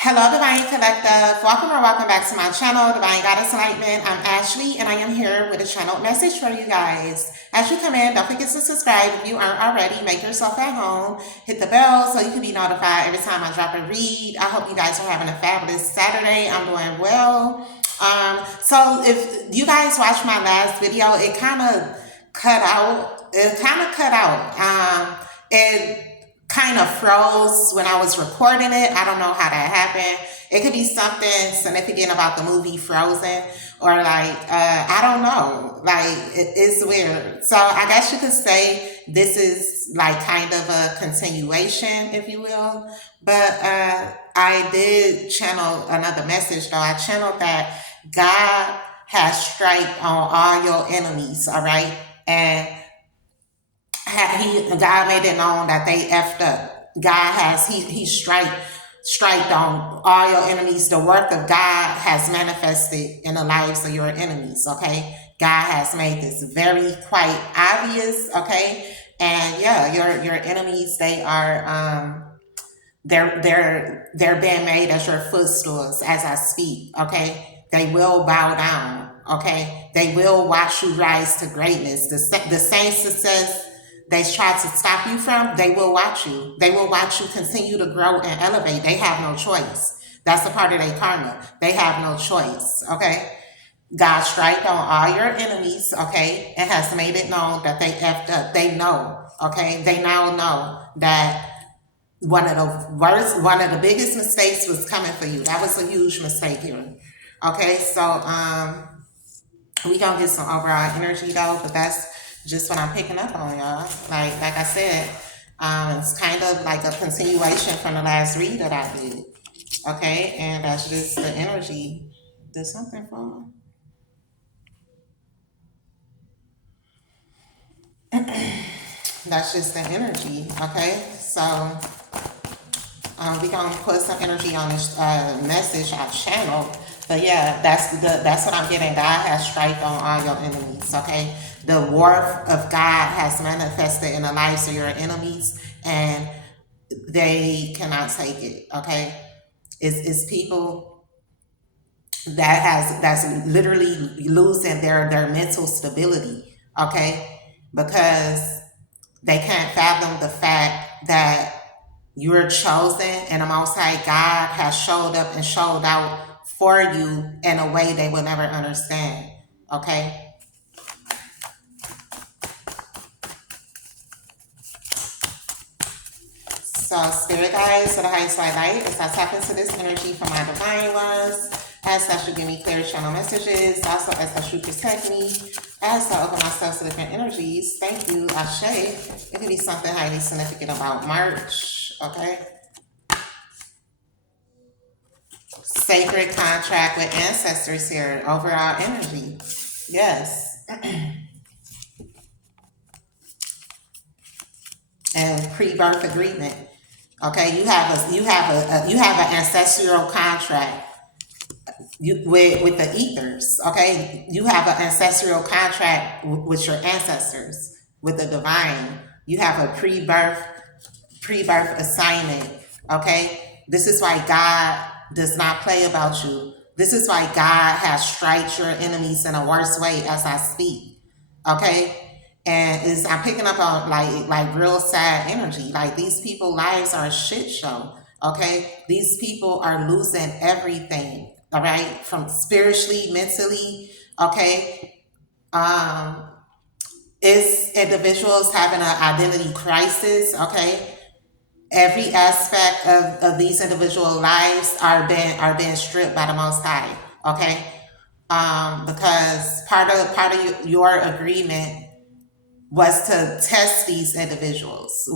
Hello, Divine Collective. Welcome or welcome back to my channel, Divine Goddess Enlightenment. I'm Ashley, and I am here with a channeled message for you guys. As you come in, don't forget to subscribe if you aren't already. Make yourself at home. Hit the bell so you can be notified every time I drop a read. I hope you guys are having a fabulous Saturday. I'm doing well. So if you guys watched my last video, it kind of cut out. It kind of froze when I was recording it. I don't know how that happened. It could be something significant about the movie Frozen, or I don't know. It's weird. So I guess you could say this is like kind of a continuation, if you will. But I did channel another message though. I channeled that God has striped on all your enemies, all right? And God made it known that they effed up. God has he striped on all your enemies. The work of God has manifested in the lives of your enemies. Okay, God has made this very quite obvious. Okay, and yeah, your enemies, they are they're being made as your footstools as I speak. Okay, they will bow down. Okay, they will watch you rise to greatness. The same success they try to stop you from, they will watch you. They will watch you continue to grow and elevate. They have no choice. That's a part of their karma. They have no choice. Okay. God strike on all your enemies, okay, and has made it known that they effed up. They know, okay. They now know that one of the biggest mistakes was coming for you. That was a huge mistake here. Okay, so we gonna get some overall energy though, but that's just what I'm picking up on, y'all. Like I said, it's kind of like a continuation from the last read that I did. Okay, and that's just the energy. Did something fall? That's just the energy. Okay, so we gonna put some energy on this message I channeled. But yeah, that's what I'm getting. God has striped on all your enemies. Okay, the worth of God has manifested in the lives of your enemies, and they cannot take it. Okay, it's people that's literally losing their mental stability. Okay, because they can't fathom the fact that you're chosen and the Most High God has showed up and showed out for you in a way they will never understand. Okay? So, spirit guides, to the highest light, as I tap into this energy from my divine ones, as I should give me clear channel messages, also as I should protect me, as I open myself to different energies. Thank you, Ashe. It could be something highly significant about March. Okay? Sacred contract with ancestors here. Overall energy. Yes. And pre-birth agreement. Okay, you have an ancestral contract with the ethers. Okay, you have an ancestral contract with your ancestors, with the divine. You have a pre-birth assignment. Okay, this is why God does not play about you. This is why God has striked your enemies in a worse way as I speak. Okay, and I'm picking up on like real sad energy. Like these people' lives are a shit show. Okay, these people are losing everything. All right, from spiritually, mentally. Okay, is individuals having an identity crisis. Okay, every aspect of these individual lives are being stripped by the Most High. Okay, because part of your agreement was to test these individuals.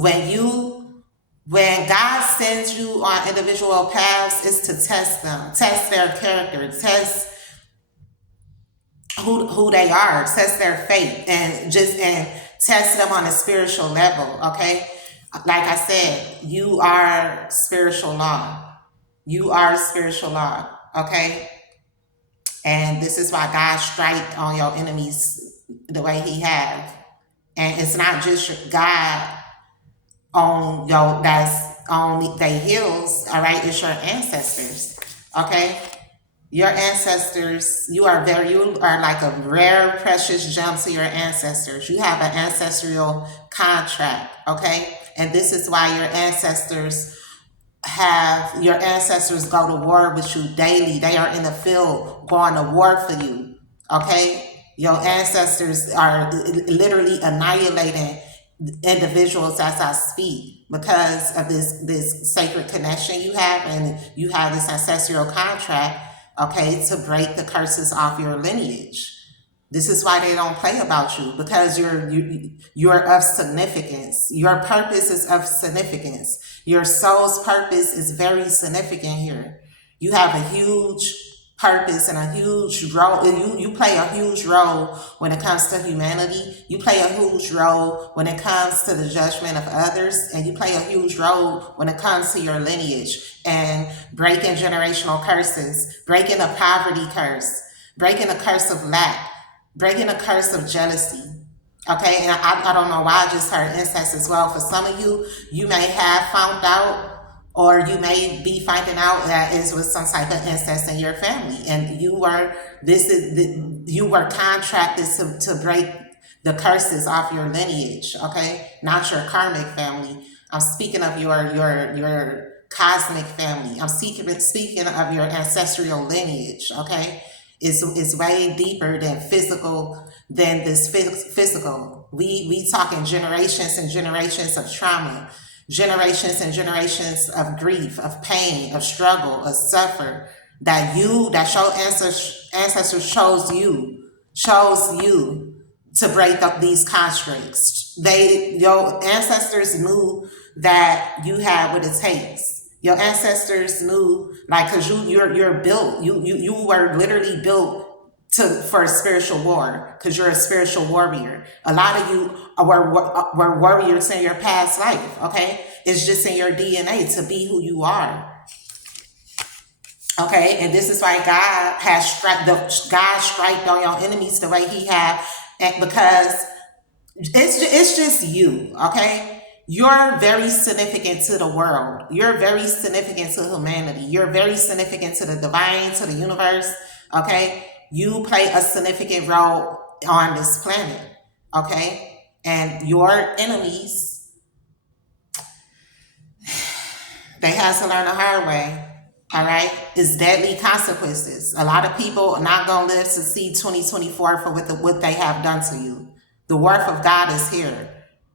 When God sends you on individual paths, is to test them, test their character, test who they are, test their faith, and test them on a spiritual level. Okay, like I said, you are spiritual law. You are spiritual law. Okay, and this is why God striked on your enemies the way He have. And it's not just God on yo that's on their heels, all right, is your ancestors. Okay? Your ancestors, you are like a rare, precious gem to your ancestors. You have an ancestral contract, okay? And this is why your ancestors go to war with you daily. They are in the field going to war for you, okay? Your ancestors are literally annihilating individuals as I speak because of this sacred connection you have, and you have this ancestral contract, okay, to break the curses off your lineage. This is why they don't play about you, because you're of significance. Your purpose is of significance. Your soul's purpose is very significant here. You have a huge purpose and a huge role. You play a huge role when it comes to humanity. You play a huge role when it comes to the judgment of others, and you play a huge role when it comes to your lineage and breaking generational curses, breaking a poverty curse, breaking a curse of lack, breaking a curse of jealousy. Okay, and I don't know why I just heard incest as well. For some of you, you may have found out, or you may be finding out that it was some type of incest in your family, and you were contracted to break the curses off your lineage. Okay, not your karmic family. I'm speaking of your cosmic family. I'm speaking of your ancestral lineage. Okay, is way deeper than this physical. We talking generations and generations of trauma, generations and generations of grief, of pain, of struggle, of suffer that your ancestors chose you to break up these constructs. Your ancestors knew that you had what it takes. Your ancestors knew, like, because you're built. You were literally built for a spiritual war, because you're a spiritual warrior. A lot of you were warriors in your past life. Okay, it's just in your DNA to be who you are. Okay, and this is why God has striped on your enemies the way He have, because it's just you. Okay, you're very significant to the world. You're very significant to humanity. You're very significant to the divine, to the universe. Okay, you play a significant role on this planet. Okay, and your enemies, they have to learn the hard way. All right, it's deadly consequences. A lot of people are not gonna live to see 2024 for what they have done to you. The worth of God is here.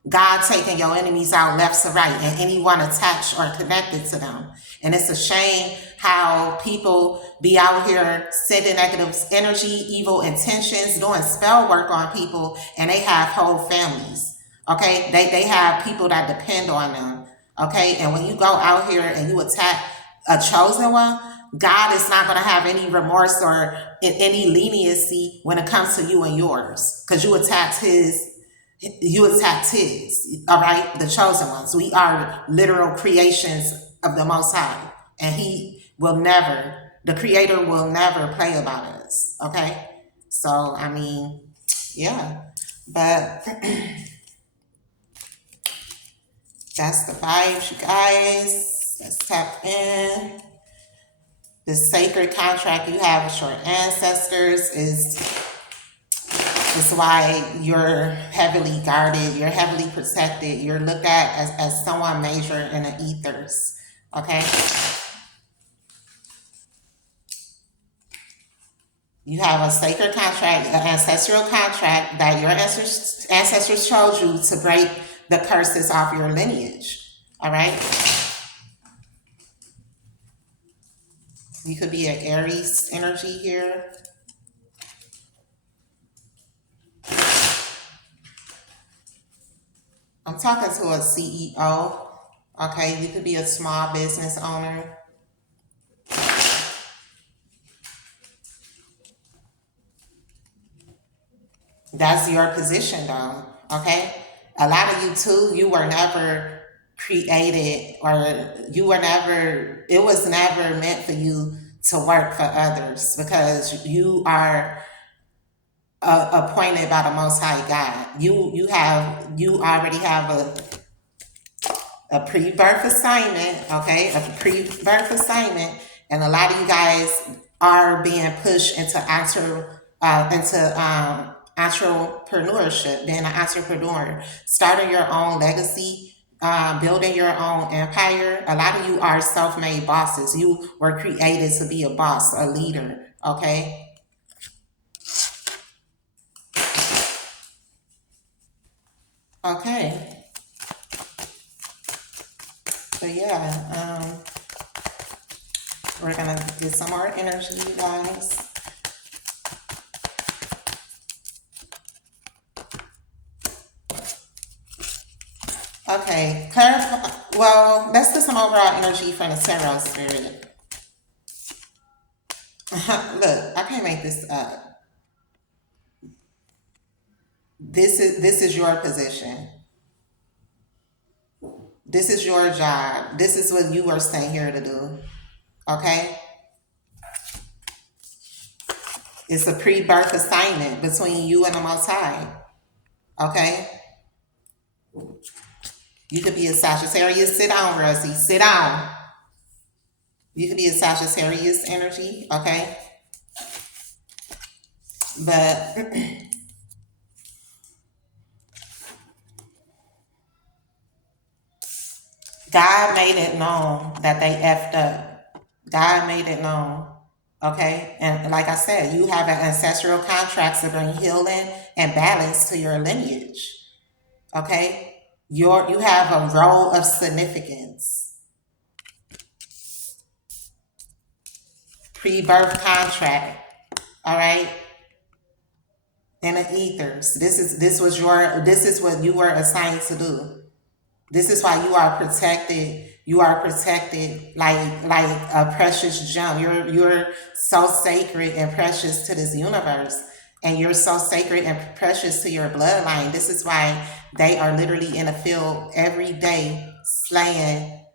God taking your enemies out left to right, and anyone attached or connected to them. And it's a shame how people be out here sending negative energy, evil intentions, doing spell work on people, and they have whole families. Okay, they have people that depend on them. Okay, and when you go out here and you attack a chosen one, God is not going to have any remorse or any leniency when it comes to you and yours, because you attacked his. All right, the chosen ones. We are literal creations of the Most High, and the Creator will never play about us. Okay, so I mean, yeah, but that's the vibes, you guys. Let's tap in. The sacred contract you have with your ancestors is why you're heavily guarded, you're heavily protected, you're looked at as someone major in the ethers. Okay? You have a sacred contract, an ancestral contract that your ancestors chose you to break the curses off your lineage. All right? You could be an Aries energy here. I'm talking to a CEO. Okay, you could be a small business owner. That's your position, though. Okay, a lot of you too. You were never created, or it was never meant for you to work for others, because you are appointed by the Most High God. You already have A pre-birth assignment, okay? A pre-birth assignment, and a lot of you guys are being pushed into entrepreneurship, being an entrepreneur, starting your own legacy, building your own empire. A lot of you are self-made bosses. You were created to be a boss, a leader, okay? Okay. So yeah, we're gonna get some more energy, you guys. Okay, clarify. Well, let's do some overall energy from the tarot spirit. Look, I can't make this up. This is your position. This is your job. This is what you were sent here to do. Okay? It's a pre-birth assignment between you and the Most High. Okay? You could be a Sagittarius. Sit down, Rusty. Sit down. You could be a Sagittarius energy. Okay? But God made it known that they effed up. God made it known. Okay? And like I said, you have an ancestral contract to bring healing and balance to your lineage. Okay? You have a role of significance. Pre-birth contract. All right? In the ethers. This is what you were assigned to do. This is why you are protected. You are protected like a precious gem. You're so sacred and precious to this universe. And you're so sacred and precious to your bloodline. This is why they are literally in the field every day slaying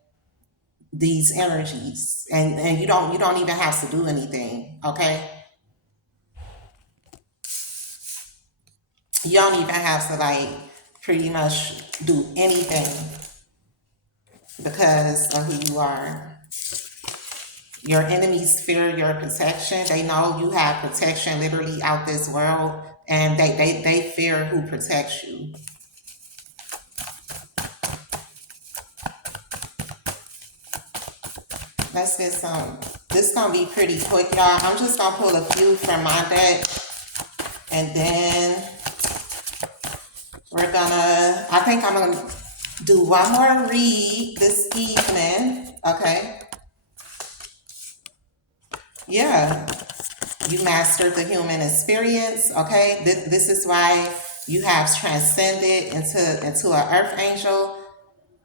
these energies. And you don't even have to do anything, okay? You don't even have to like pretty much do anything because of who you are. Your enemies fear your protection. They know you have protection literally out this world, and they fear who protects you. Let's get some. This is gonna be pretty quick, y'all. I'm just gonna pull a few from my deck, and then I think I'm gonna do one more read this evening. Okay. Yeah. You mastered the human experience. Okay. This is why you have transcended into an earth angel.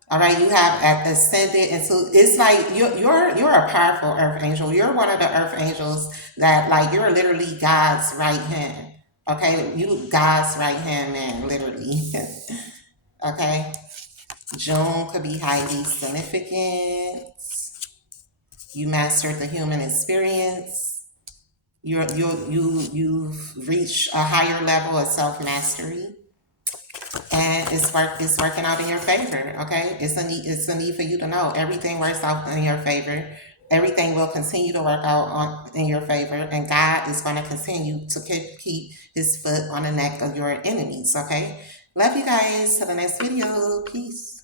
All right, you have ascended into. It's like you're a powerful earth angel. You're one of the earth angels that like you're literally God's right hand. Okay, you God's right hand man, literally. Okay, June could be highly significant. You mastered the human experience. You've reached a higher level of self mastery. And it's working out in your favor. Okay, it's a need for you to know everything works out in your favor. Everything will continue to work out in your favor, and God is going to continue to keep His foot on the neck of your enemies. Okay, love you guys. Till the next video. Peace.